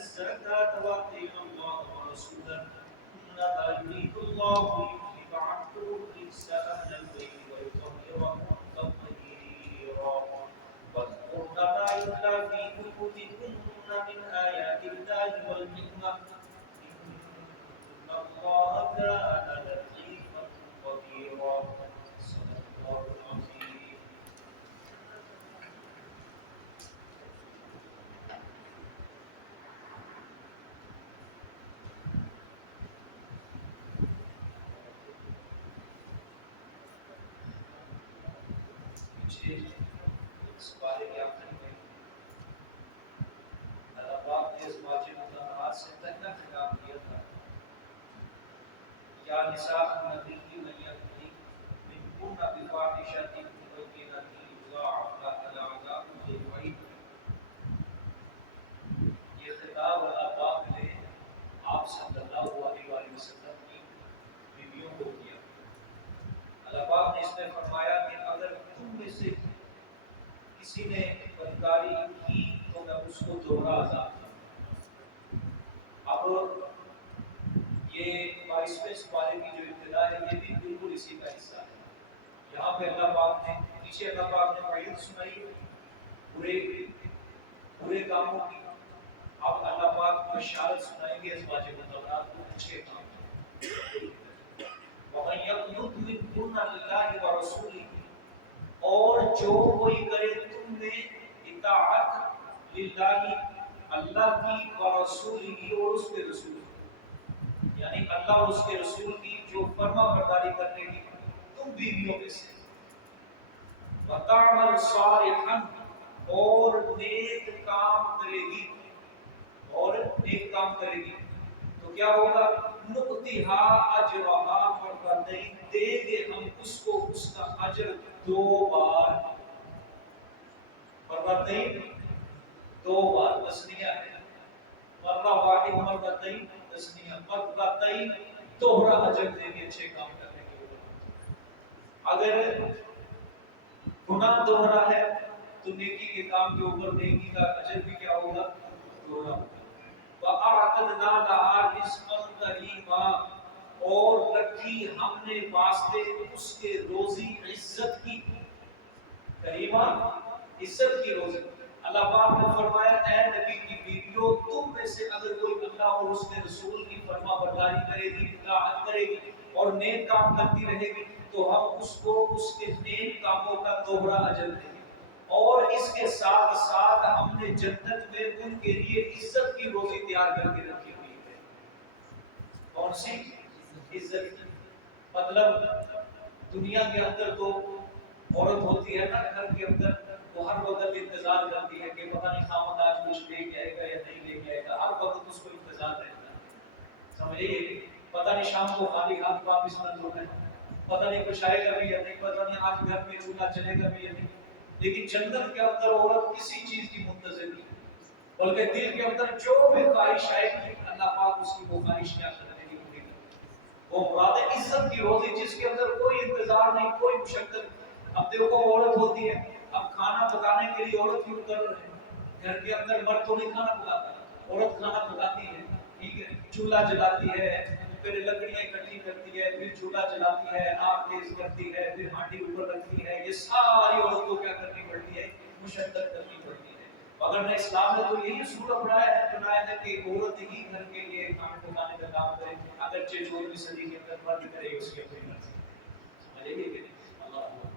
الزكاة وأطيعوا الله ورسوله إنما يريد الله ليذهب عنكم الرجس أهل البيت ويطهركم تطهيرا واذكرن ما يتلى في بيوتكن من آيات الله والحكمة إن الله كان لطيفا خبيرا صدق الله العظيم. اس بارے میں آپ نے اللہ پاک نے اس واجب مطالعات سے پہلا خطاب کیا تھا یا نساء النبی من یأتی منکن بفاحشۃ مبینۃ یضاعف لها العذاب ضعفین. یہ خطاب اللہ پاک نے آپ صلی اللہ علیہ وسلم کی بیویوں کو کیا. اللہ پاک نے اس میں فرمایا کہ اگر تم میں سے کسی نے بدکاری کی تو میں اس کو دوہرا عذاب دوں. اب یہ 22ویں سپارے کی جو ابتدا ہے یہ بھی بالکل اسی کا حصہ ہے. یہاں پہ اللہ پاک نے پیچھے اللہ پاک نے وعید سنائی برے کاموں کی. اب اللہ پاک بشارت سنائیں گے ازواج مطہرات کو اچھے کام کی. وَمَن يَقْنُتْ مِنكُنَّ لِلَّهِ وَرَسُولِهِ اور جو کوئی کرے تم میں اطاعت للہ اللہ کی ورسولہ اور اس کے رسول یعنی اللہ اور اس کے رسول کی جو فرما برداری کرنے کی تم بیویوں میں سے وَتَعْمَلْ صَالِحًا اور نیک کام کرے گی تو کیا ہوگا نُؤْتِهَا أَجْرَهَا مرتين دیں گے ہم اس کو اس کا اجر 2 بار. مرتين 2 بار تسنیہ ہے. مرہ واحد مرتين تسنیہ مرتين دوہرا اجر دیں گے اچھے کام کرنے کے اوپر. اگر گناہ دوہرا ہے تو نیکی کے کام کے اوپر نیکی کا اجر بھی کیا ہوگا دوہرا ہوگا. وَأَعْتَدْنَا لَهَا رِزْقًا كَرِيمًا اور رکھی ہم نے واسطے اس کے روزی عزت کی. کریمہ عزت کی روزی. اللہ پاک نے فرمایا اے نبی کی بیویوں تم میں سے اگر کوئی اللہ اور اس کے رسول کی فرما برداری کرے گی اطاعت کرے گی اور نیک کام کرتی رہے گی تو ہم اس کو اس کے نیک کاموں کا دوہرا اجر دیں گے. اور اس کے ساتھ ساتھ ہم نے جنت میں ان کے لیے عزت کی روزی تیار کر کے رکھی ہوئی ہے. کون سی عزت کی؟ مطلب دنیا کے اندر تو عورت ہوتی ہے نا گھر کے اندر وہ ہر وقت انتظار کرتی ہے کہ پتہ نہیں خاوند آج کچھ لے کے آئے گا یا نہیں لے کے آئے گا. ہر وقت اس کو انتظار رہتا ہے. سمجھیے پتہ نہیں شام کو خالی ہاتھ واپس نہ لوٹے. پتہ نہیں کچھ آئے گا بھی یا نہیں. پتہ نہیں آج گھر میں چولہا چلے گا بھی یا نہیں. لیکن جنت کے اندر عورت کسی چیز کی منتظر نہیں بلکہ دل کے اندر جو بھی خواہش آئے گی اللہ پاک اس کی وہ خواہش کیا کرنے کی پوری کرے. وہ مراد عزت کی روزی جس کے اندر کوئی انتظار نہیں کوئی مشقت. اب دیکھو عورت ہوتی ہے اب کھانا پکانے کے لیے عورت کیوں کر رہے ہیں. گھر کے اندر مرد تو نہیں کھانا پکاتا عورت کھانا پکاتی ہے. ٹھیک ہے چولہا جلاتی ہے پھر لکڑیاں اکٹھی کرتی ہے پھر چولہا جلاتی ہے آگ تیز کرتی ہے پھر ہانڈی اوپر رکھتی ہے. یہ ساری عورت کو کیا کرنی پڑتی ہے مشقت کرنی پڑتی ہے. مگر نے اسلام نے تو یہی اصول بنایا ہے کہ عورت ہی گھر کے لیے کھانا پکانے کا کام کرے اگرچہ 14ویں صدی کے اندر مرد کرے اس کی اپنی مرضی. سمجھے گی کہ اللہ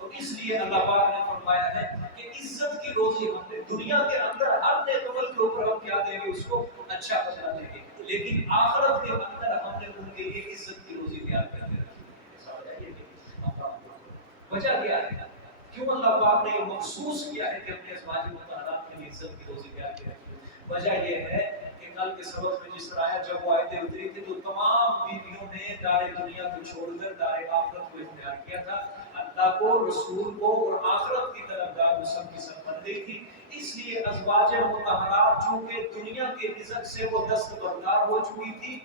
تو اس لیے اللہ پاک نے فرمایا ہے کہ عزت کی روزی ہم نے دنیا کے اندر ہر نیک عمل کے اوپر ہم کیا دیں گے اس کو اچھا بدلہ دیں گے. لیکن آخرت کے اندر ہم نے ان کے لیے عزت کی روزی تیار کر کے رکھی ہے. وجہ کیا ہے کیوں اللہ پاک نے یہ مخصوص کیا ہے کہ اپنے ازواج مطہرات کے لیے عزت کی روزی تیار کی رکھی ہے. وجہ یہ ہے کہ کل کے سبق میں جس طرح جب وہ آیتیں اتری تھی تو تمام بیویوں نے دار دنیا کو چھوڑ کر دار آخرت کو اختیار کیا تھا. اللہ کو رسول کو اور آخرت کی طرفدار سب کی سب بن گئی تھی. اس لیے ازواج مطہرات چونکہ دنیا کے رزق سے وہ دستبردار ہو چکی تھی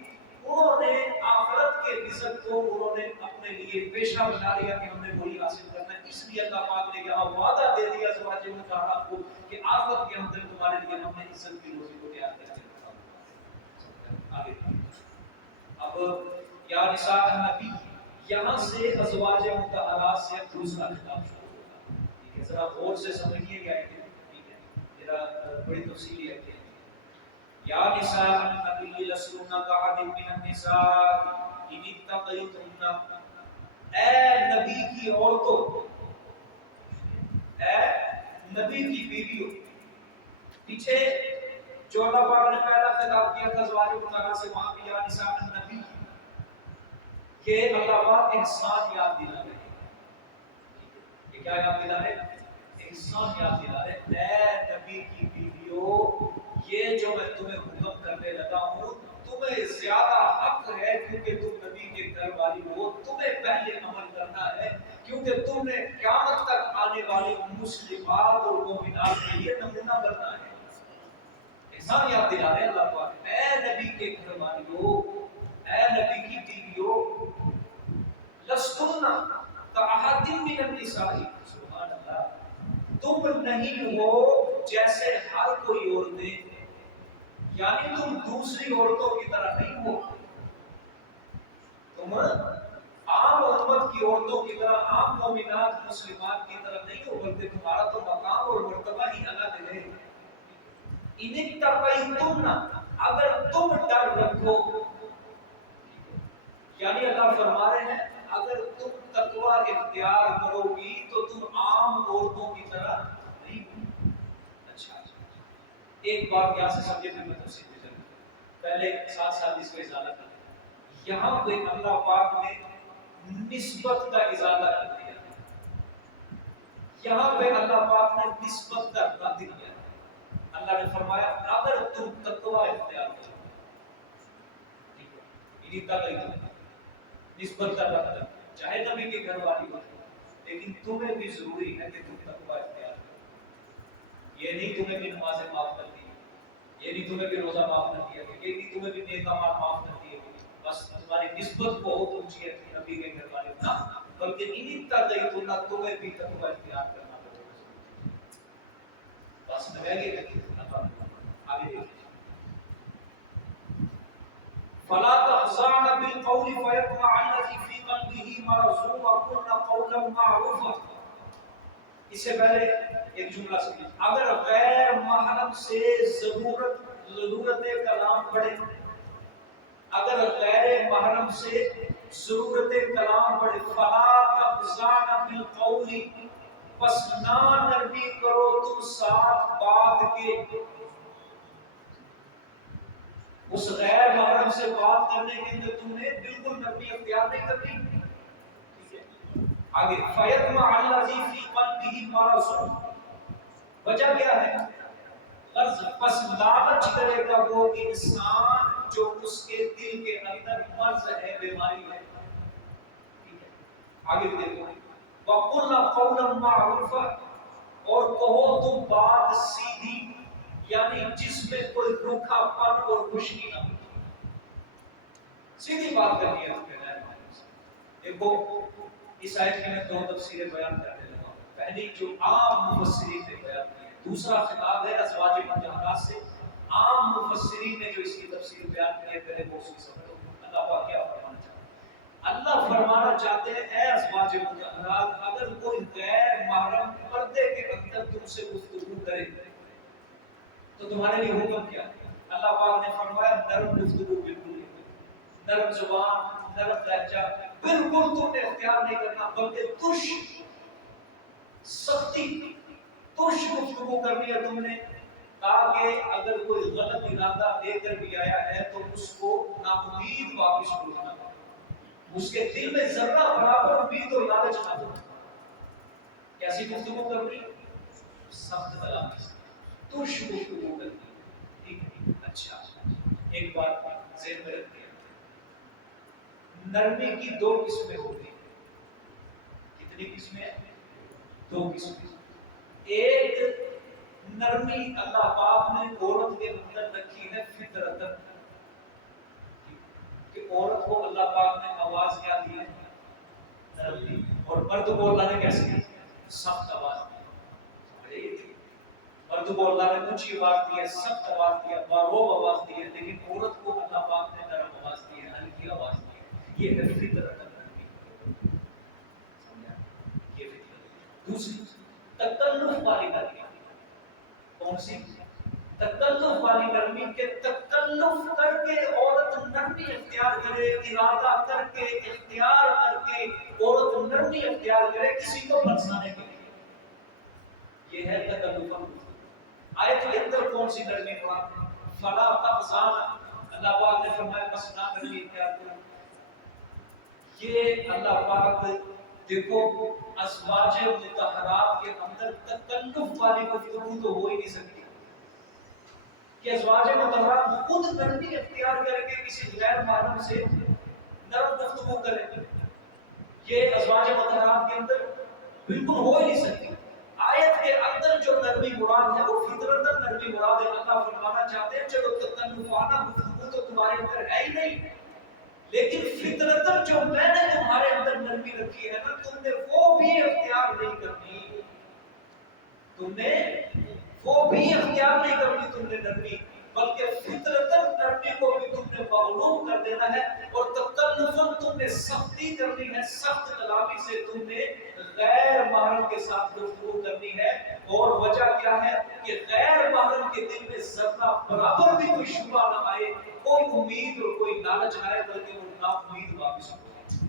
انہوں نے آخرت کے رزق کو انہوں نے اپنے لیے پیشہ بنا لیا کہ ہم نے وہی حاصل کرنا ہے. اس لیے اللہ پاک نے یہاں وعدہ دے دیا ازواج مطہرات کو کہ آخرت کے اندر تمہارے لیے ہم نے عزت کی روزی کو تیار کر دیا. یا نساء النبی، یہاں سے ازواج مطہرات سے دوسرا خطاب شروع ہوگا. ٹھیک ہے، ذرا غور سے سمجھیے گا. ٹھیک ہے، ذرا بڑی تفصیلی ہے. یا نساء النبی لستن کأحد من النساء ان اتقیتن، اے نبی کی عورتوں، اے نبی کی بیویوں. پیچھے جو اللہ پاک نے پہلا خطاب کیا تھا ازواج مطہرات سے، وہاں بھی یا نساء النبی، کہ اللہ پاک احسان یاد دلا رہے ہیں. یہ کیا یاد دلا رہے ہیں؟ احسان یاد دلا رہے ہیں. اے نبی کی بیویوں، یہ جو میں تمہیں حکم کرنے لگا ہوں تمہیں زیادہ حق ہے، کیونکہ تم نبی کے گھر والی ہو. تمہیں پہلے عمل کرنا ہے، کیونکہ تم نے قیامت تک آنے والی مسلمات اور مومنات کے لیے نمونہ بننا ہے. احسان یاد دلا رہے اللہ پاک. اے نبی کے گھر والیوں، اے نبی کی بیویوں، لستن کأحد من النساء، سبحان اللہ، تم نہیں ہو جیسے ہر کوئی عورتیں، یعنی تم دوسری عورتوں کی طرح نہیں ہو. تم عام امت کی عورتوں کی طرح، عام مومنات مسلمات کی طرح نہیں ہو، بلکہ تمہارا تو مقام اور مرتبہ ہی الگ ہے. ان اتقیتن، اگر تم ڈر رکھو، یعنی اللہ فرما رہے ہیں اگر تم تقوی اختیار کرو گی تو تم عام عورتوں کی طرح نہیں ہو. اچھا، ایک بات یہاں سے سمجھے پھر میں تفصیل میں چلوں. پہلے 7 سال اس کو ازالہ کر. یہاں پہ اللہ پاک نے نسبت کا ازالہ کر دیا. یہاں پہ اللہ پاک نے نسبت کا رد دیا. اللہ نے فرمایا اگر تم تقوی اختیار کرو، ٹھیک ہے، انہی تک نسبت کا رد، چاہے نبی کے گھر والی ہو، لیکن تمہیں بھی ضروری ہے کہ تم تقوی اختیار کرو. یہ نہیں تمہیں بھی نمازیں معاف کر دی، یہ نہیں تمہیں بھی روزہ معاف کر دیا، یہ نہیں تمہیں بھی نیک اعمال معاف کر دیے، بس تمہاری نسبت بہت اونچی ہے نبی کے گھر والے نہ، بلکہ انہی تقیتن، تمہیں بھی تقوی اختیار کرنا پڑے. بس میں یہ آگے دیکھیں. فلا تخضعن بالقول فيطمع الذي في قلبه مرض وقلن قولا معروفا. اس سے پہلے ایک جملہ سمجھیں. اگر غیر محرم سے ضرورت کلام پڑے، اگر غیر محرم سے ضرورت کلام پڑے، فلا تخضعن بالقول، پس نہ نرمی کرو تم ساتھ بات کے. اس غیر محرم سے بات کرنے کے لیے تم نے بالکل نرمی اختیار نہیں کرنی. آگے فیطمع الذی فی قلبہ مرض، وجہ کیا ہے؟ غرض، پس لالچ کرے گا وہ انسان جو اس کے دل کے اندر مرض ہے، بیماری ہے. آگے دیکھو. وَقُلْنَا قَوْلًا مَعْرُوفًا، اور کہو تم بات سیدھی، یعنی جس میں کوئی روکھا پن اور خشکی نہ ہو. سیدھی بات کرنی ہے. دیکھو اس آیت کی میں 2 تفسیریں بیان کرنے لگا ہوں. پہلی جو عام مفسرین نے بیان کی ہے، دوسرا خطاب ہے ازواج مطہرات سے. عام مفسرین نے جو اس کی تفسیر بیان کی ہے، پہلے وہ اس کی سمجھو. اللہ پاک کیا فرمانا چاہتے ہیں؟ اللہ فرمانا چاہتے ہیں اے ازواج مطہرات، اگر کوئی غیر محرم پردے کے اندر تم سے گفتگو کرے تو تمہارے لیے حکم کیا ہے؟ اللہ پاک نے فرمایا نرم گفتگو، بالکل نرم زبان، نرم لہجہ بالکل تم نے اختیار نہیں کرنا، بلکہ ترش، سختی، ترش گفتگو کرنی ہے تم نے، تاکہ اگر کوئی غلط ارادہ لے کر بھی آیا ہے تو اس کو نا امید واپس لوٹنا پڑے، اس کے دل میں ذرہ برابر امید اور لالچ نہ ہو. کیسی گفتگو کرنی؟ سخت کلامی سے، ترش گفتگو کرنی. ٹھیک ہے، اچھا ایک بات ذہن میں رکھیے، نرمی کی 2 قسمیں ہوتی ہیں. کتنی قسمیں؟ 2 قسمیں. ایک نرمی اللہ پاک نے عورت کے اندر رکھی ہے فطرتاً، کہ عورت کو اللہ پاک نے آواز کیا دی ہے؟ نرم دی. اور مرد کو اللہ نے کیسے دی؟ سخت آواز دی. مرد کو اللہ نے اونچی آواز دی ہے، سخت آواز دی ہے، باروب آواز دی ہے، لیکن عورت کو اللہ پاک نے نرم آواز دی ہے، ہلکی آواز دی ہے. یہ ہے فطرت نرمی. سمجھا؟ یہ فطرت. دوسری تکلف والی نرمی. کون سی؟ تکلف والی نرمی. کے تکلف کر کے عورت نرمی اختیار کرے، ارادہ کر کے اختیار کر کے عورت نرمی اختیار کرے کسی کو پھنسانے کے لیے. یہ ہے تکلف. آیت کے اندر کون سی نرمی مراد ہے؟ فلا تحزن. اللہ پاک نے فرمایا بس نہ نرمی اختیار کرو. یہ اللہ پاک دیکھو ازواج مطہرات کے اندر تکلف والی گفتگو تو ہو ہی نہیں سکتی کہ ازواج مطہرات خود نرمی اختیار کر کے کسی غیر محرم سے نرم گفتگو کریں. یہ ازواج مطہرات کے اندر بالکل ہو ہی نہیں سکتی. آیت کے اندر جو نرمی مراد ہے وہ فطرتاً نرمی مراد ہے. اللہ فرمانا چاہتے ہیں چلو تکلفانہ گفتگو تو تمہارے اندر ہے ہی نہیں، لیکن فطرتاً جو میں نے تمہارے اندر نرمی رکھی ہے نا، تم نے وہ بھی اختیار نہیں کرنی. تم نے وہ بھی اختیار نہیں کرنی تم نے نرمی، بلکہ فطرتاً نرمی کو بھی تم نے مغلوب کر دینا ہے. اور تکلفاً تم نے سختی کرنی ہے، سخت کلامی سے تم نے غیر محرم کے ساتھ گفتگو کرنی ہے. اور وجہ کیا ہے کہ غیر محرم کے دل میں ذرہ برابر بھی کوئی شبہ نہ آئے، کوئی امید اور کوئی لالچ آئے، بلکہ وہ نا امید واپس ہو جائے.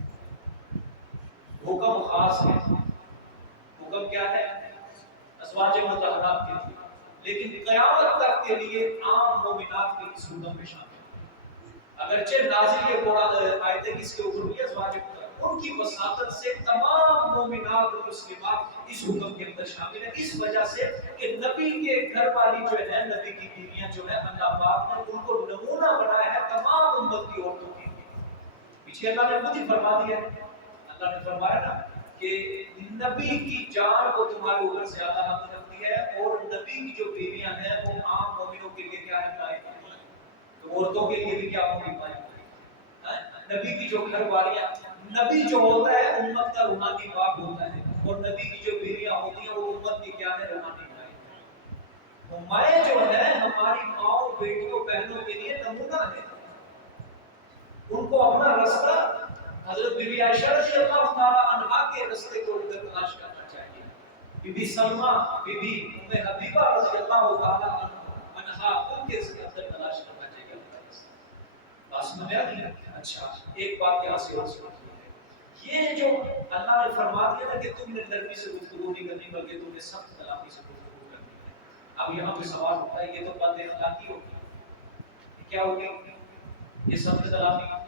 حکم خاص ہے. حکم کیا ہے؟ ازواج مطہرات کے لیے، لیکن قیامت تک کے لیے عام مومنات کے اس حکم میں شامل ہے. اگرچہ نازل یہ قرآن آیتیں کس کے اوپر ہوئی؟ ازواج مطہرات. ان کی وساطت سے تمام مومنات اور مسلمات اس حکم کے اندر شامل ہیں، اس وجہ سے کہ نبی کے گھر والی جو ہے، نبی کی بیویاں جو ہے، اللہ پاک نے ان کو نمونہ بنایا ہے تمام امت کی عورتوں کے لیے. پیچھے اللہ نے خود ہی فرما دیا ہے. اللہ نے فرمایا نا کہ نبی کی جان کو تمہارے اوپر زیادہ حق رکھتی ہے، اور نبی کی جو بیویاں ہیں وہ عام مومنوں کے لیے کیا ہے؟ قائم. تو عورتوں کے لیے بھی کیا ہوگی؟ قائم. نبی کی جو گھر والیاں، نبی جو ہوتا ہے امت کا روحانی باپ ہوتا ہے، اور نبی کی جو بیویاں ہوتی ہیں وہ امت کی کیا ہے؟ روحانی مائیں. مائیں جو ہے ہماری ماؤں، بیٹیوں، بہنوں کے لیے نمونہ ہے. ان کو اپنا رستہ حضرت بی بی عائشہ رضی اللہ تعالی عنہا کے رستے کو تلاش کرنا چاہیے. بی بی سلمہ، بی بی ام حبیبہ رضی اللہ تعالی عنہا ان کے اندر تلاش کرنا چاہیے اپنا رستہ. بات سمجھ آ رہی ہے؟ اچھا ایک بات یہاں سے اور سمجھیے، یہ جو اللہ نے فرما دیا نا کہ تم نے نرمی سے گفتگو نہیں کرنی بلکہ تم نے سخت کلامی سے گفتگو کرنی ہے. اب یہاں پہ سوال ہوتا ہے یہ تو بد اخلاقی ہوگی. کیا ہوگی یہ سخت کلامی؟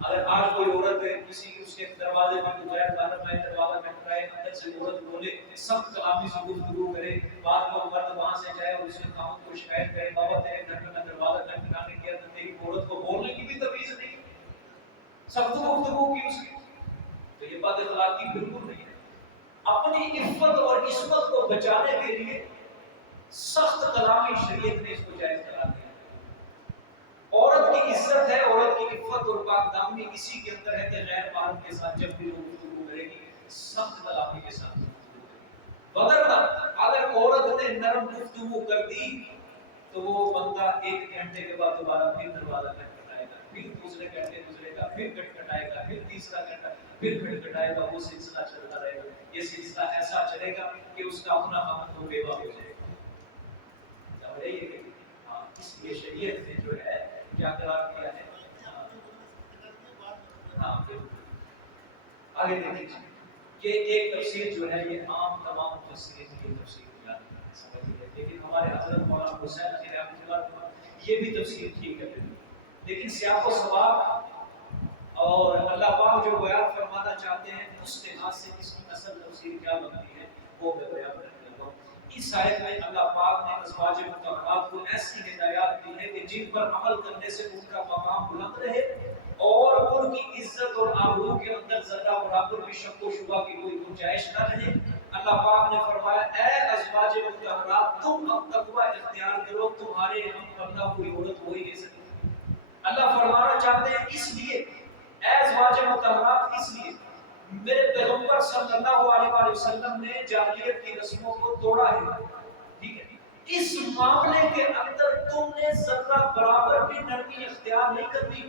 اگر آج کوئی عورت ہے کسی اس کے دروازے پر غیر محرم ہے، دروازہ کھٹکھٹائے، اندر سے عورت بولے، سخت کلامی سے گفتگو کرے، بعد میں مرد وہاں سے جائے اور اس کے خاوند کو شکایت کرے، بابا تیرے گھر میں دروازہ کھٹکھٹانے کیا تو تیری عورت کو بولنے کی بھی تمیز نہیں، سخت گفتگو کی اس کی، تو یہ بد اخلاقی بالکل نہیں ہے. اپنی عفت اور عصمت کو بچانے کے لیے سخت کلامی شریعت نے اس کو جائز قرار دیا. عورت کی عزت ہے، عورت کی عفت اور پاک دامنی اسی کے اندر ہے کہ غیر محرم کے ساتھ جب بھی وہ گفتگو کرے گی سخت کلامی کے ساتھ گفتگو کرے گی. وگرنہ اگر عورت نے نرم گفتگو کر دی تو وہ بندہ ایک گھنٹے کے بعد دوبارہ پھر دروازہ کھٹکھٹائے گا، پھر دوسرے گھنٹے گزرے گا، پھر کھٹکھٹائے گا، پھر تیسرا گھنٹہ پھر کھٹکھٹائے گا. وہ سلسلہ چلتا رہے گا. یہ سلسلہ ایسا چلے گا کہ اس کا اپنا خاوند وہ بیوہ ہو جائے گا. سمجھ رہے ہیں؟ ہاں، اس لیے شریعت نے جو ہے کیا قرار دیا ہے. ہاں آگے دیکھیے کہ ایک تفسیر جو ہے یہ عام تمام مفسرین کی تفسیر جاتی ہے، سمجھیے. لیکن ہمارے حضرت مولانا حسین علی رحمۃ اللہ یہ بھی تفسیر ٹھیک ہے، لیکن سیاق و سباق اور اللہ پاک جو بیان فرمانا چاہتے ہیں اس لحاظ سے اس کی اصل تفسیر کیا بنتی ہے وہ میں بیان کرنے لگا ہوں. اس آیت میں اللہ پاک نے ازواج مطہرات کو ایسی ہدایات دی ہے کہ جن پر عمل کرنے سے ان کا مقام بلند رہے اور ان کی عزت اور آبرو کے اندر ذرہ برابر بھی شک و شبہ کی کوئی گنجائش نہ رہے. اللہ پاک نے فرمایا اے ازواج مطہرات تم اب تقوی اختیار کرو، تمہارے ہم بندہ کوئی عورت ہو ہی نہیں سکتی. اللہ فرمانا چاہتے ہیں اس لیے اے ازواج مطہرات، اس لیے میرے پیغمبر صلی اللہ علیہ وسلم نے جاہلیت کی رسموں کو توڑا ہے. ٹھیک ہے، اس معاملے کے اندر تم نے ذرہ برابر بھی نرمی اختیار نہیں کرنی.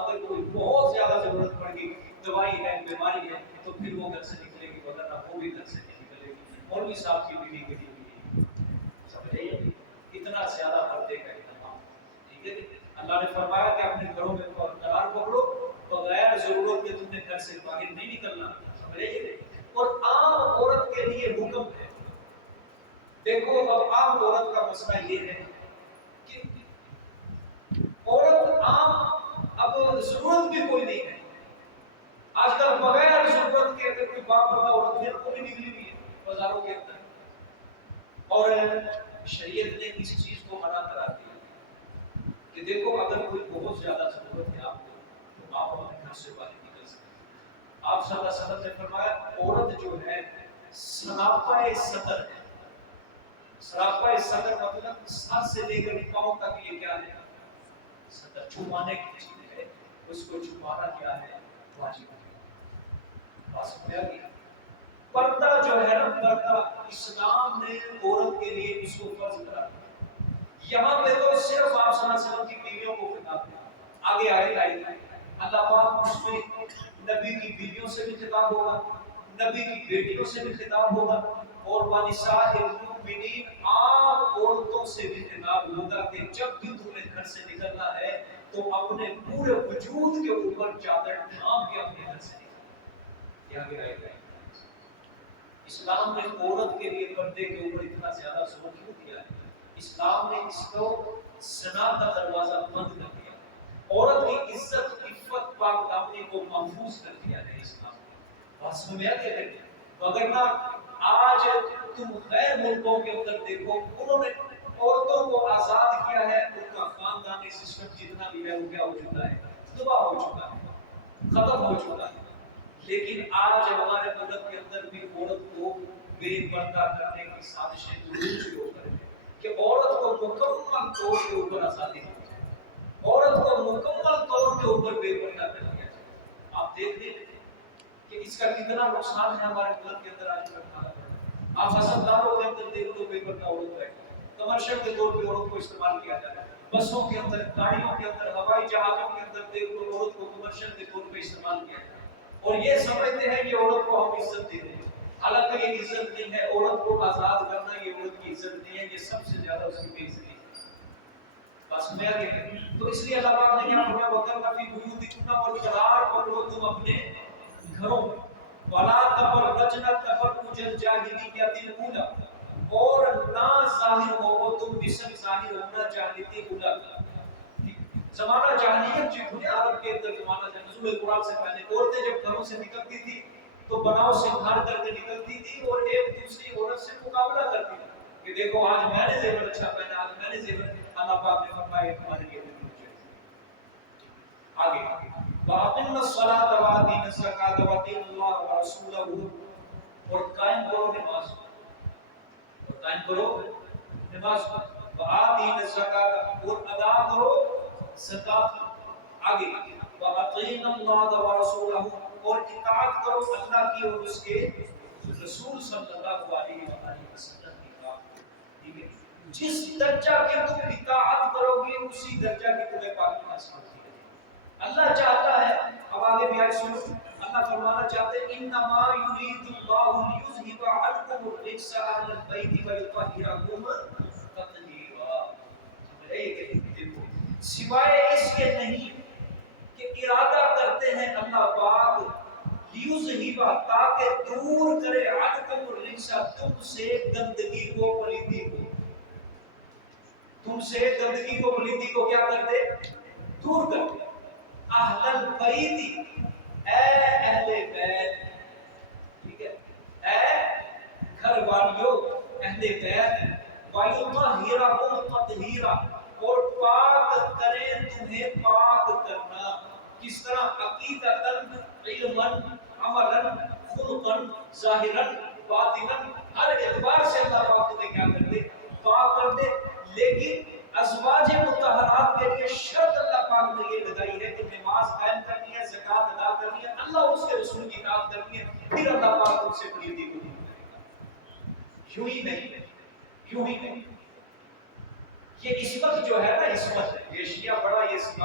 اگر کوئی بہت زیادہ ضرورت پڑ گئی، دوائی ہے، بیماری ہے، تو پھر وہ گھر سے نکلے گی، ورنہ وہ بھی گھر سے نہیں نکلے گی۔ مولوی صاحب کی بیوی گئی ہوئی، سمجھے؟ اتنا زیادہ پردے کا اہتمام، ٹھیک ہے؟ اللہ نے فرمایا کہ اپنے گھروں میں قرار پکڑو، بغیر ضرورت کے تم نے گھر سے باہر نہیں نکلنا، سمجھے؟ اور عام عورت کے لیے حکم ہے، دیکھو اب عام عورت کا مسئلہ یہ ہے کہ عورت عام اب ضرورت بھی کوئی نہیں ہے، آج کل بغیر ضرورت کے اگر کوئی باپردہ عورت ہے وہ بھی نکلی ہوئی ہے بازاروں کے اندر، اور شریعت نے کسی چیز کو منع کرا دیا کہ دیکھو اگر کوئی بہت زیادہ ضرورت ہے آپ کو تو آپ اپنے گھر سے باہر نکل سکتے۔ آپ صلی اللہ علیہ وسلم نے فرمایا عورت جو ہے سراپائے سطر ہے، سراپائے سطر مطلب سر سے لے کر پاؤں تک یہ کیا ہے؟ سطر چھپانے کی چیز ہے، اس کو چھپانا کیا ہے؟ واجب ہے۔ بات سمجھ آ گئی؟ پردہ جو ہے نا، پردہ اسلام نے عورت کے لیے اس کو فرض کرا دیا۔ یہاں پہ تو صرف آپ صلی اللہ علیہ وسلم کی بیویوں کو خطاب ہے، آگے آئے اللہ پاک اس میں نبی کی بیویوں سے بھی خطاب ہوگا، نبی کی بیٹیوں سے بھی خطاب ہوگا، اور وَنِسَاءِ الْمُؤْمِنِينَ عام عورتوں سے بھی خطاب ہوگا کہ جب بھی تمہیں گھر سے نکلنا ہے تو اپنے پورے وجود کے اوپر چادر ڈھانپ کے اپنے گھر سے نکلنا۔ یہ آگے آئے گا۔ اسلام نے عورت کے لیے پردے کے اوپر اتنا زیادہ زور کیوں دیا ہے؟ اسلام نے اس کو زنا کا دروازہ بند کر دیا، عورت کی عزت، عفت، پاک دامنی کو محفوظ کر دیا ہے اسلام نے۔ بات سمجھ میں آتی ہے؟ وگرنہ آج تم غیر ملکوں کے اندر دیکھو، انہوں نے عورتوں کو آزاد کیا ہے، ان کا خاندانی سسٹم جتنا بھی ہے وہ کیا ہو چکا ہے؟ تباہ ہو چکا ہے، ختم ہو چکا ہے۔ لیکن آج ہمارے ملک کے اندر بھی عورت کو بے پردہ کرنے کی سازشیں ضرور شروع کریں کہ عورت کو مکمل طور کے اوپر آزادی دی جائے، عورت کو مکمل طور کے اوپر بے پردہ کر دیا جائے۔ آپ دیکھ لیں کہ اس کا کتنا نقصان ہے ہمارے ملک کے اندر آج کل۔ آپ ہسپتالوں کے اندر دیکھ لو بے پردہ عورت ہے، کمرشل کے طور پہ عورت کو استعمال کیا جاتا ہے، بسوں کے اندر، گاڑیوں کے اندر، ہوائی جہازوں کے اندر دیکھ لو عورت کو کمرشل کے طور پہ استعمال کیا جاتا ہے، اور یہ سمجھتے ہیں کہ عورت کو ہم عزت دے رہے ہیں، حالانکہ یہ عزت نہیں ہے۔ عورت کو آزاد کرنا یہ عورت کی عزت نہیں ہے، یہ سب سے زیادہ اس کی بے عزتی ہے۔ بس میں آگے تو اس لیے اللہ پاک نے کیا فرمایا؟ وَقَرْنَ فِي بُيُوتِكُنَّ، اور قرار پکڑو تم اپنے گھروں میں، وَلَا تَبَرَّجْنَ تَبَرُّجَ الْجَاهِلِيَّةِ الْأُولَىٰ، اور نہ ظاہر ہو تم مثل ظاہر ہونا جاہلیتی اولا۔ زمانہ جاہلیت جو تھا عرب کے اندر، زمانہ نزول قرآن سے پہلے، عورتیں جب گھروں سے نکلتی تھی تو بناؤ سے دھار کر کے نکلتی تھی اور ایک دوسری عورت سے مقابلہ کرتی تھی کہ دیکھو آج میں نے زیور اچھا پہنا، آج میں نے زیور۔ اللہ پاک نے فرمایا تمہارے لیے بالکل آگے وَأَقِمْنَا الصَّلَاةَ وَآتِينَا الزَّكَاةَ وَأَطِيعُوا اللَّهَ وَرَسُولَهُ، اور قائم کرو نماز، اور قائم کرو نماز، وَآتِينَا الزَّكَاةَ، اور ادا کرو زکات۔ آگے وَأَطِيعُوا اللَّهَ وَرَسُولَهُ، اور اطاعت کرو اللہ کی اور اس کے رسول صلی اللہ علیہ وسلم کی اطاعت۔ ٹھیک ہے، جس درجہ کی تم اطاعت کرو گے اسی درجہ کی تمہیں پاکی حاصل ہوگی۔ اللہ چاہتا ہے، اب آگے بھی آئے سنو، اللہ فرمانا چاہتے ہیں انما یرید اللہ لیذھب عنکم الرجس اہل البیت ویطہرکم تطہیرا۔ دیکھو سوائے اس کے نہیں کہ ارادہ کرتے ہیں اللہ پاک لیذھب، تاکہ دور کرے عنکم الرجس، تم سے گندگی کو، پلیتی کو، تم سے گندگی کو، پلیتی کو کیا کرتے؟ دور کرتے۔ اہل البیت، اے اہل بیت، ٹھیک ہے، اے گھر والیوں، اہل بیت، وَیُطَہِّرَکُمْ تَطْہِیرًا، اور پاک کریں تمہیں پاک کرنا۔ کس طرح؟ عقیدتاً، علماً، عملاً، خلقاً، ظاہراً، باطناً، ہر اعتبار سے اللہ پاک تمہیں کیا کر دے؟ پاک کر دے۔ لیکن ازواج مطہرات کے لیے شرط اللہ پاک نے یہ لگائی ہے کہ نماز قائم کرنی ہے، زکات ادا کرنی ہے، اللہ اس کے رسول کی اطاعت کرنی ہے، پھر اللہ پاک ان سے پلیتی کو دور کرے گا۔ یوں ہی نہیں، یوں ہی نہیں۔ یہ عصمت جو ہے نا، عصمت ہے، یہ شیعہ بڑا یہ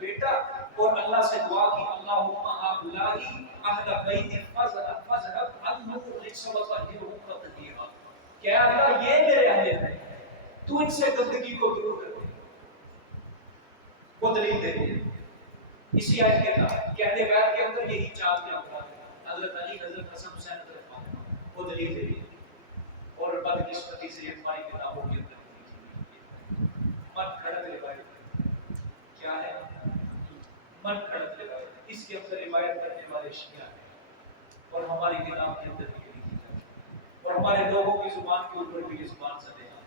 بیٹا اور اللہ سے دعا کی اللہم ہؤلاء اہل بیت فاذهب عنهم الرجس وطهرهم تطہیرا کہ اللہ یہ میرے اہل ہیں تو ان سے گندگی کو دور کر دے. وہ دلیل دے دی اسی آیت کے تحت کہ اہل بیت کے اندر یہی چار کے افراد ہیں حضرت علی حضرت حسن حسین حضرت فاطمہ. وہ دلیل دے دی اور بدقسمتی سے ہماری کتابوں کے اندر من کھڑک روایت کیا ہے من کھڑک روایت اس کے اندر روایت کرنے والے شیعہ ہیں اور ہماری کتاب کے اندر بھی لکھی ہے اور ہمارے لوگوں کی زبان کے اوپر بھی یہ زبان سے دینا.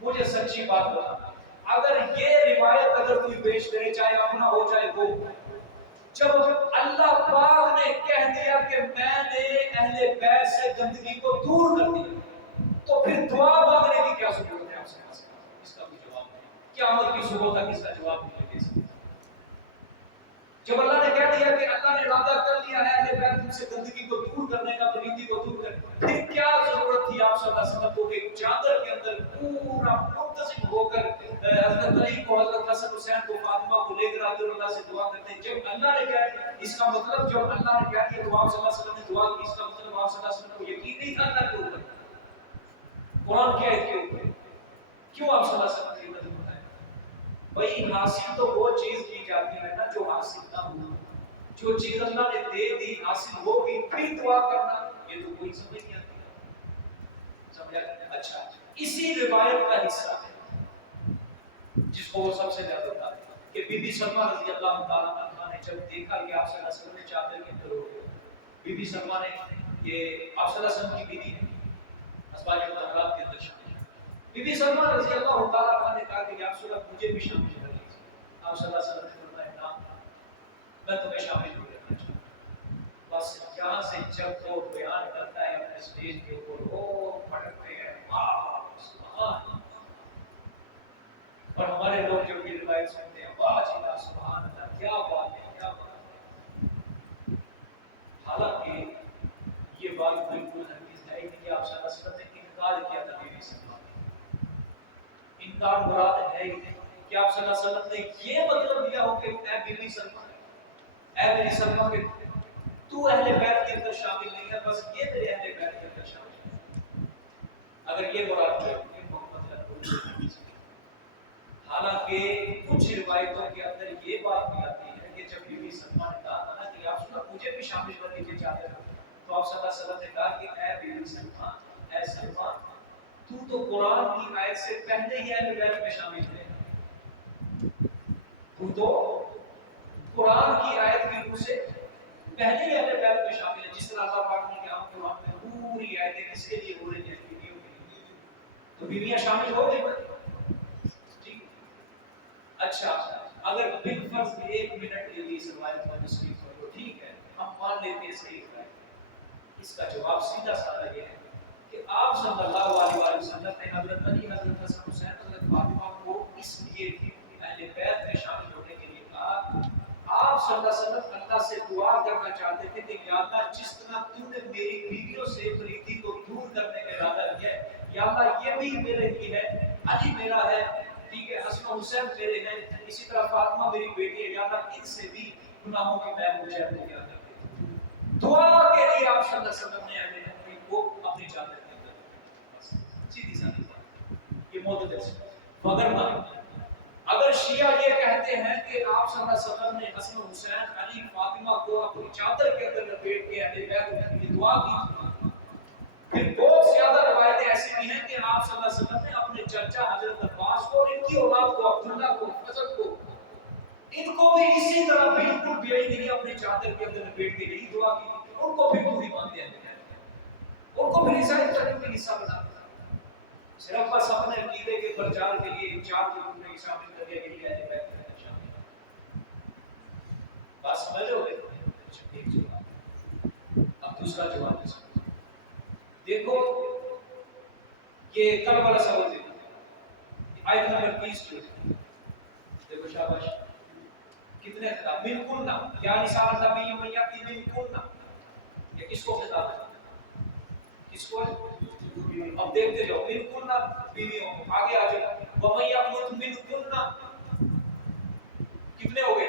مجھے سچی بات بتا اگر یہ روایت اگر کوئی پیش کرے چاہے اپنا ہو چاہے وہ جب اللہ پاک نے کہہ دیا کہ میں نے اہل بیت سے گندگی کو دور کر دیا تو پھر دعا مانگنے کی کیا ضرورت ہے آپ سے پاس؟ اس کا کوئی جواب نہیں. قیامت کی صبح تک اس کا جواب نہیں دے سکتے. جب اللہ نے کہہ دیا کہ اللہ نے ارادہ کر لیا ہے اہل بیت سے گندگی کو دور کرنے کا پلیدی کو دور کرنے پھر کیا ضرورت تھی آپ صلی اللہ علیہ وسلم کو کہ چادر کے اندر پورا منتظم ہو کر حضرت علی کو حضرت حسن حسین کو فاطمہ کو لے کر آتے اللہ سے دعا کرتے ہیں. جب اللہ نے کہا اس کا مطلب جب اللہ نے کہہ دیا تو آپ صلی اللہ علیہ وسلم نے دعا کی اس کا مطلب آپ صلی اللہ علیہ وسلم کو یقین نہیں تھا اللہ کے اوپر قرآن کی آیت کے اوپر کیوں آپ صلی اللہ علیہ وسلم نے مدد بتایا؟ بھئی حاصل تو وہ چیز کی جاتی ہے نا جو حاصل نہ ہو. جو چیز اللہ نے دے دی حاصل ہوگی پھر دعا کرنا یہ تو کوئی سمجھ نہیں آتی. سمجھا؟ اچھا اسی روایت کا حصہ ہے جس کو وہ سب سے زیادہ تھا کہ بی بی سلمہ رضی اللہ تعالیٰ عنہ نے جب دیکھا کہ آپ صلی اللہ علیہ وسلم نے چادر کے اندر ہو گئے. بی بی سلمہ نے یہ آپ صلی اللہ علیہ وسلم کی بیوی ہے ازواج مطہرات کے اندر شامل ہے. بی بی سلمہ رضی اللہ تعالیٰ عنہ نے کہا کہ یا رسول اللہ مجھے بھی شامل کر لیجیے. آپ صلی اللہ علیہ وسلم نے فرمایا نہ میں تمہیں شامل ہو لینا چاہتا ہوں. بس یہاں سے جب وہ بیان کرتا ہے اپنے اسٹیج کے اوپر وہ پھٹکتے ہیں واہ سبحان. اور ہمارے لوگ جب یہ روایت سنتے ہیں واہ جی سبحان اللہ کیا بات ہے کیا بات ہے. حالانکہ یہ بات بالکل ہرگز ہے کہ آپ صلی اللہ علیہ وسلم نے انکار کیا تھا بیوی سلمہ. انکار مراد ہے کہ آپ صلی اللہ علیہ وسلم نے یہ مطلب لیا ہو کہ اے بیوی سلمہ اے میری سلمہ کہ تو اہل بیت کے اندر شامل نہیں ہے بس یہ میرے اہل بیت کے اندر شامل ہے. اگر یہ مراد ہے کہ محمد رسول. حالانکہ کچھ روایتوں کے اندر یہ بات بھی آتی ہے کہ جب بیوی سلمہ نے کہا تھا کہ آپ صلی اللہ مجھے بھی شامل کر لیجیے چاہتے ہیں تو آپ صلی اللہ علیہ وسلم نے کہا کہ اے بیوی سلمہ اے سلمہ تو قرآن کی آیت سے پہلے ہی اہل بیت میں شامل ہے. تو قرآن کی آیت کی روح سے پہلے ہی اہل بیت میں شامل ہے. جس طرح اللہ پاک نے کہا قرآن میں پوری آیتیں کس کے لیے ہو رہی ہیں بیویوں کے لیے تو بیویاں شامل ہو گئی. ٹھیک. اچھا اگر بالفرض 1 منٹ کے لیے اس روایت پر تسلیم ہو تو ٹھیک ہے ہم مان لیتے ہیں صحیح ہے. اس کا جواب سیدھا سادہ یہ ہے کہ آپ صلی اللہ علیہ وسلم نے حضرت علی حضرت حسن حسین حضرت فاطمہ کو اس لیے اہل بیت میں شامل ہونے کے لیے کہا. آپ صلی اللہ علیہ وسلم اللہ سے دعا کرنا چاہتے تھے کہ یا اللہ جس طرح تو نے میری بیویوں سے پریتی کو دور کرنے کا ارادہ کیا ہے یا اللہ یہ بھی میرے لیے ہے علی میرا ہے ٹھیک ہے حسن حسین میرے ہیں اسی طرح فاطمہ میری بیٹی ہے یا اللہ ان سے بھی گناہوں کی میں مجھے اپنے کیا کر دے. دعا کے لیے آپ صلی اللہ علیہ وسلم نے اہل بیت کو اپنی چادر کے اندر سیدھی سادی بات یہ معتدل سے. وگرنہ اگر شیعہ یہ کہتے ہیں کہ آپ صلی اللہ علیہ وسلم نے حسن حسین علی فاطمہ کو اپنی چادر کے اندر لپیٹ کے اہل بیت کی دعا کی پھر بہت زیادہ روایتیں ایسی بھی ہیں کہ آپ صلی اللہ علیہ وسلم نے اپنے چچا حضرت عباس کو اور ان کی اولاد کو عبداللہ کو فضل کو ان کو بھی اسی طرح بالکل بھی نہیں اپنے چادر کے اندر لپیٹ کے یہی دعا کی. ان کو پھر دوری مان دیا گیا ان کو پھر عیسائی ترقی کا حصہ بنا دیا. صرف بس اپنے عقیدے کے پرچار کے لیے چار گروپ میں شامل کر دیا گیا ہے بیت میں شامل. بات سمجھ رہے ہو؟ ایک جواب. اب دوسرا جواب دیکھو یہ کل والا سوال دیکھو آیت نمبر 30 جو دیکھو شاباش کتنے خطاب من کننا یا نساء النبی من یأتی من کننا یہ کس کو خطاب ہے کس کو ہے؟ اب دیکھتے جاؤ من کننا بیویوں کو آگے آ جائے ومن یقنت من کننا کتنے ہو گئے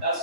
10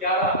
11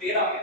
13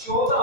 14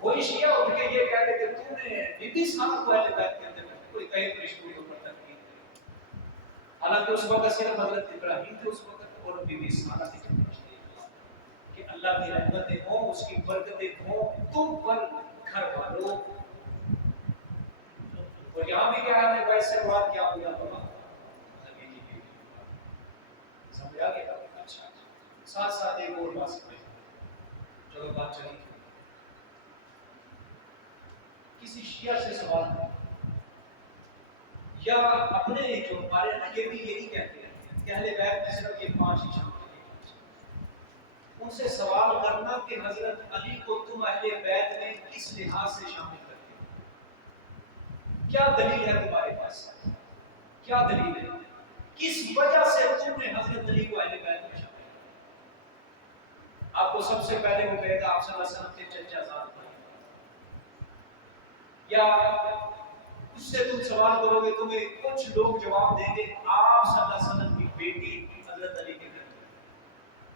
کوئی شیعہ اٹھ کے یہ کہہ دے کہ تم نے بی بی صاحب کو اہل بیت کے اندر کوئی کہے فرشتوں کے اوپر تنقید، حالانکہ اس وقت صرف حضرت ابراہیم تھے اس وقت اور بی بی صاحب تھے کہ اللہ کی رحمتیں ہوں، اس کی برکتیں ہوں تم پر گھر والوں۔ اور یہاں بھی کہا ہے بھائی سے بات کیا ہوا بابا نبی کی بیٹی سمجھا گیا؟ اچھا ساتھ ساتھ ایک اور بات سمجھ چلو بات چلی کسی شیعہ سے سوال یا اپنے جو ہمارے نا یہ بھی یہی کہتے ہیں کہ اہل بیت میں صرف یہ 5 ہی شامل ہیں، ان سے سوال کرنا کہ حضرت علی کو تم اہل بیت میں کس لحاظ سے شامل کرتے ہیں؟ کیا دلیل ہے تمہارے پاس؟ کیا دلیل ہے؟ کس وجہ سے تم نے حضرت علی کو اہل بیت میں شامل کیا؟ آپ کو سب سے پہلے وہ کہے گا آپ صلی اللہ علیہ وسلم کے چچا زاد بھائی، یا اس سے تم سوال کرو گے تمہیں کچھ لوگ جواب دیں گے آپ صلی اللہ علیہ وسلم کی بیٹی حضرت علی کے گھر میں۔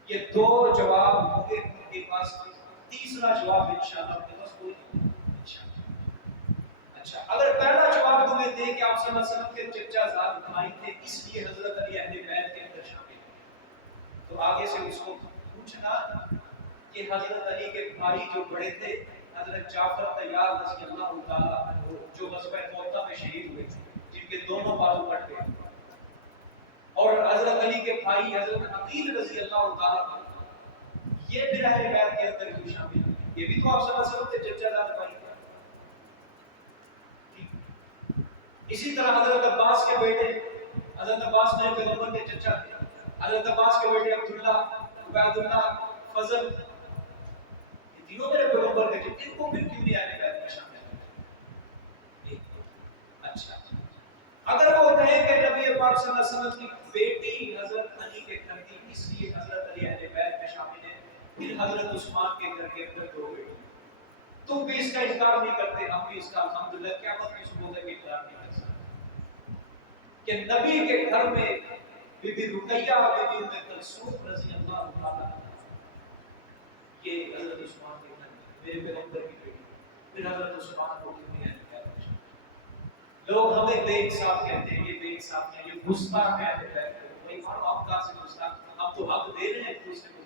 یہ 2 جواب ہوں گے ان کے پاس، تیسرا جواب انشاءاللہ آپ کے پاس کوئی نہیں انشاءاللہ۔ اچھا اگر پہلا جواب تمہیں دے کہ آپ صلی اللہ علیہ وسلم کے چچا زاد بھائی تھے اس لیے حضرت علی اہل بیت کے اندر شامل ہیں، تو آگے سے اس کو پوچھنا کہ حضرت علی کے بھائی جو بڑے تھے حضرت جعفر طیار رضی اللہ تعالی عنہ جو غزوہ موطا میں شہید ہوئے جن کے دونوں بازو کٹ گئے، اور حضرت علی کے بھائی حضرت عقیل رضی اللہ تعالی عنہ یہ بھی اہل بیت کے اندر کیوں شامل ہیں؟ یہ بھی تو آپ صلی اللہ علیہ وسلم کے چچا زاد بھائی تھے۔ اسی طرح حضرت عباس کے بیٹے حضرت عباس میرے پیغمبر کے چچا تھے، حضرت عباس کے بیٹے عبداللہ عبید اللہ فضل تینوں میرے پیغمبر کے تھے، ان کو پھر کیوں نہیں اہل بیت میں شامل ہے؟ اچھا اگر وہ کہیں کہ نبی پاک صلی اللہ علیہ وسلم کی بیٹی حضرت علی کے گھر کی اس لیے حضرت علی اہل بیت میں شامل ہے، پھر حضرت عثمان کے گھر کے اندر 2 بیٹے، تم بھی اس کا انکار نہیں کرتے، ہم بھی اس کا الحمدللہ قیامت کی صبح تک انکار نہیں کر سکتے کہ نبی کے گھر میں بی بی رقیہ بی بی ام کلثوم رضی اللہ تعالی یہ حضرت عثمان کے گھر میرے پیغمبر کی بیٹی، پھر حضرت عثمان کو کیوں نہیں اہل بیت میں شامل؟ لوگ ہمیں بے انصاف کہتے ہیں، یہ بے انصاف ہیں، یہ گستاخ ہیں اہل بیت کے، بھائی مانو آپ کہاں سے گستاخ؟ ہم تو حق دے رہے ہیں ایک دوسرے کو،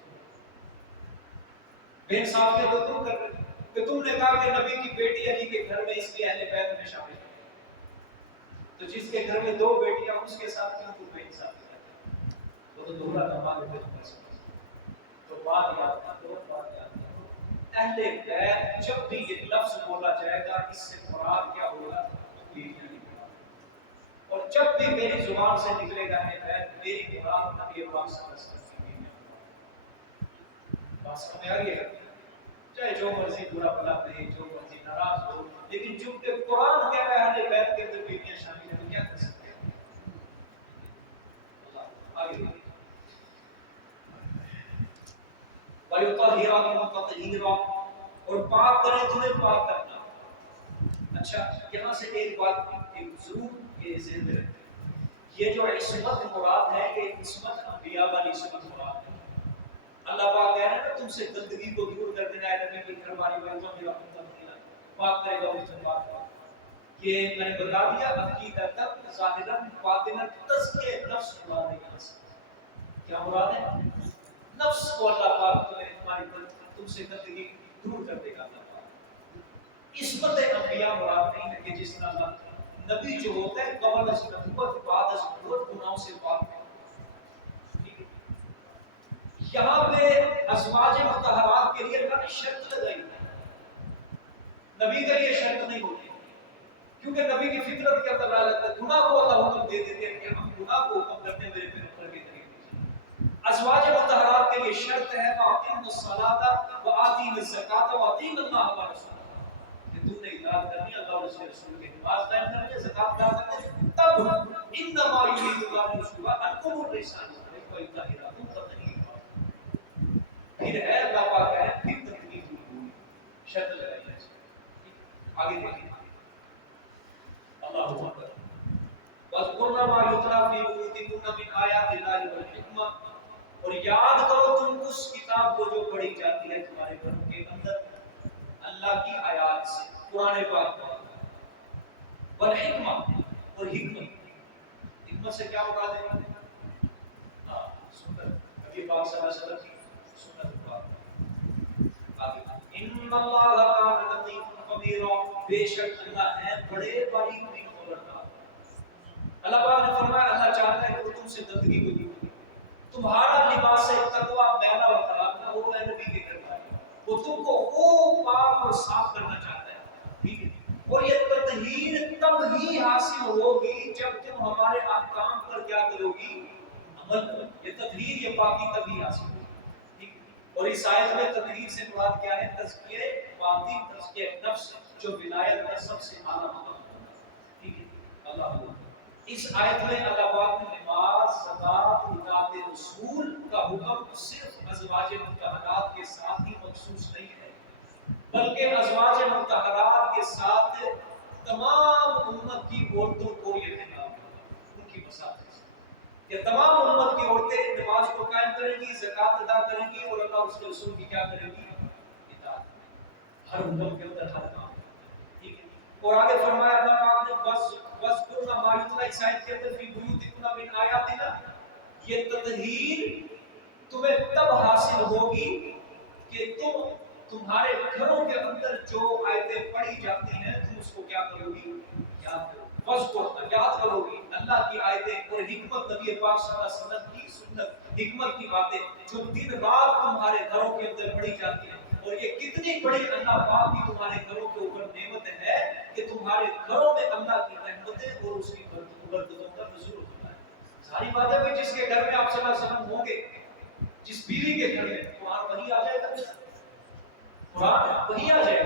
بے انصاف تو تم کر رہے کہ تم نے کہا کہ نبی کی بیٹی علی کے گھر میں اس لیے اہل بیت میں شامل ہے، تو جس کے گھر میں 2 بیٹیاں اس کے ساتھ کیوں تم بے انصافی کرتے ہیں؟ وہ تو دوہرا دماغ ہے تو بات یاد کرو، بات یاد کرو، اہل بیت جب بھی یہ لفظ بولا جائے گا اس سے مراد کیا ہوگا؟ بیٹیاں نکلے، اور جب بھی میری زبان سے نکلے گا اہل بیت میری مراد نبی پاک صلی اللہ علیہ وسلم کی بیٹیاں۔ بات سمجھ آ گئی ہے؟ چاہے جو مرضی برا بلا کہے، جو مرضی ناراض ہو، لیکن چونکہ قرآن کہہ رہا ہے اہل بیت کے اندر بیٹیاں شامل ہیں تو کیا کر سکتے ہیں؟ اللہ آگے وَيُطَهِّرَكُمْ تَطْهِيرًا، اور پاک کرے تمہیں پاک کرنا۔ اچھا یہاں سے ایک بات ایک ضرور یہ ذہن میں رکھیں، یہ جو عصمت مراد ہے یہ عصمت انبیاء والی عصمت مراد ہے۔ اللہ پاک کہہ رہے ہیں نا تم سے گندگی کو دور کر دینا ہے، نبی کی گھر والی وَيُطَهِّرَكُمْ تَطْهِيرًا، پاک کرے گا اسے پاک کرے۔ یہ میں نے بتا دیا عقیدۃ ظاہراً باطناً تزکیہ نفس مراد ہے یہاں سے۔ کیا مراد ہے؟ نفس کو اللہ پاک تمہاری تم سے گندگی دور کر دے گا اللہ پاک۔ عصمت انبیاء مراد نہیں ہے کہ جس طرح اللہ نبی جو ہوتا ہے قبل از نبوت بعد از نبوت گناہوں سے پاک ہے۔ یہاں پہ ازواج مطہرات کے لیے اللہ نے شرط لگائی ہے، نبی کے لیے شرط نہیں ہوتی کیونکہ نبی کی فطرت کے اندر لگتا ہے گناہ کو اللہ حکم دے دیتے ہیں کہ ہم گناہ کو حکم کرتے ہیں میرے پیغمبر کے طریقے۔ ازواج مطہرات کے لیے شرط ہے وَأَقِیمُوا الصَّلَاةَ وَآتِینَا الزَّکَاةَ وَأَطِیعْنَا اللَّهَ وَرَسُولَهُ، کہ تم نے اطاعت کرنی ہے اللہ اور اس کے رسول کی، نماز قائم کرنی ہے، زکات ادا کرنی ہے، تب انما یرید اللہ لِیُذْهِبَ عنکم الرِّجْسَ وَیُطَہِّرَکُم تطہیرا۔ پھر ہے اللہ پاک ہے پھر تکلیف ہوئی شرط لگائی ہے۔ آگے دیکھیں اللہ اکبر وَاذْكُرْنَ مَا يُتْلَىٰ فِي بُيُوتِكُنَّ مِنْ آيَاتِ اللَّهِ وَالْحِكْمَةِ، اور یاد کرو تم اس کتاب کو جو پڑھی جاتی ہے تمہارے گھروں کے اندر اللہ کی آیات سے قرآن پاک والحکمہ اور حکمت سے کیا مراد ہے؟ سنت نبی پاک صلی اللہ علیہ وسلم کی سنت پاک ان اللہ کان لطیفا خبیرا، بے شک اللہ ہے بڑے باریک بین خبردار۔ اللہ پاک نے فرمایا اللہ چاہتا ہے کہ تم سے گندگی کو دور کرے، تمہارا لباس تقوی میلا و خراب نہ ہو، اے نبی کے کردار وہ تم کو وہ پاک اور صاف کرنا چاہتا ہے، ٹھیک ہے؟ اور یہ تطہیر تب ہی حاصل ہوگی جب تم ہمارے احکام پر کیا کرو گی؟ عمل کرو۔ یہ تطہیر یہ پاکی تبھی حاصل ہوگی، ٹھیک ہے؟ اور اس آیت میں تطہیر سے مراد کیا ہے؟ تزکیہ باطن، تزکیہ نفس، جو ولایت کا سب سے اعلیٰ مقام ہے، ٹھیک ہے؟ اللہ اس آیت میں اللہ پاک نے نماز، زکات، اطاعت رسول کا حکم صرف ازواج مطہرات کے ساتھ ہی مخصوص نہیں ہے، بلکہ ازواج مطہرات کے ساتھ تمام امت کی عورتوں کو یہ خطاب ہے، ان کی مساجد سے یہ تمام امت کی عورتیں نماز کو قائم کریں گی، زکات ادا کریں گی اور اللہ اس کے رسول کی کیا کریں گی؟ اطاعت۔ ہر امت کے اندر ہر کام، ٹھیک ہے؟ اور آگے فرمایا اللہ پاک نے وَذْكُرْنَ مَا يُتْلَىٰ، اس آیت کے اندر فِي بُيُوتِكُنَّ مِنْ آيَاتِنَا، یہ تطہیر تمہیں تب حاصل ہوگی کہ تمہارے گھروں کے اندر جو آیتیں پڑھی جاتی ہیں تم اس کو کیا کرو گی؟ یاد کرو۔ وَذْكُرْنَ، یاد کرو گی اللہ کی آیتیں اور حکمت، نبی پاک صلی اللہ علیہ وسلم کی سنت، حکمت کی باتیں جو دن رات تمہارے گھروں کے اندر پڑھی جاتی ہیں۔ اور یہ کتنی بڑی اللہ پاک کی تمہارے گھروں کے اوپر نعمت ہے کہ تمہارے گھروں میں اللہ کی رحمتیں اور اس کی برکتوں کا نزول ہوتا ہے۔ ساری باتیں بھی جس کے گھر میں آپ صلی اللہ علیہ وسلم ہوں گے، جس بیوی کے گھر میں قرآن وہی آ جائے گا، قرآن وہی آ جائے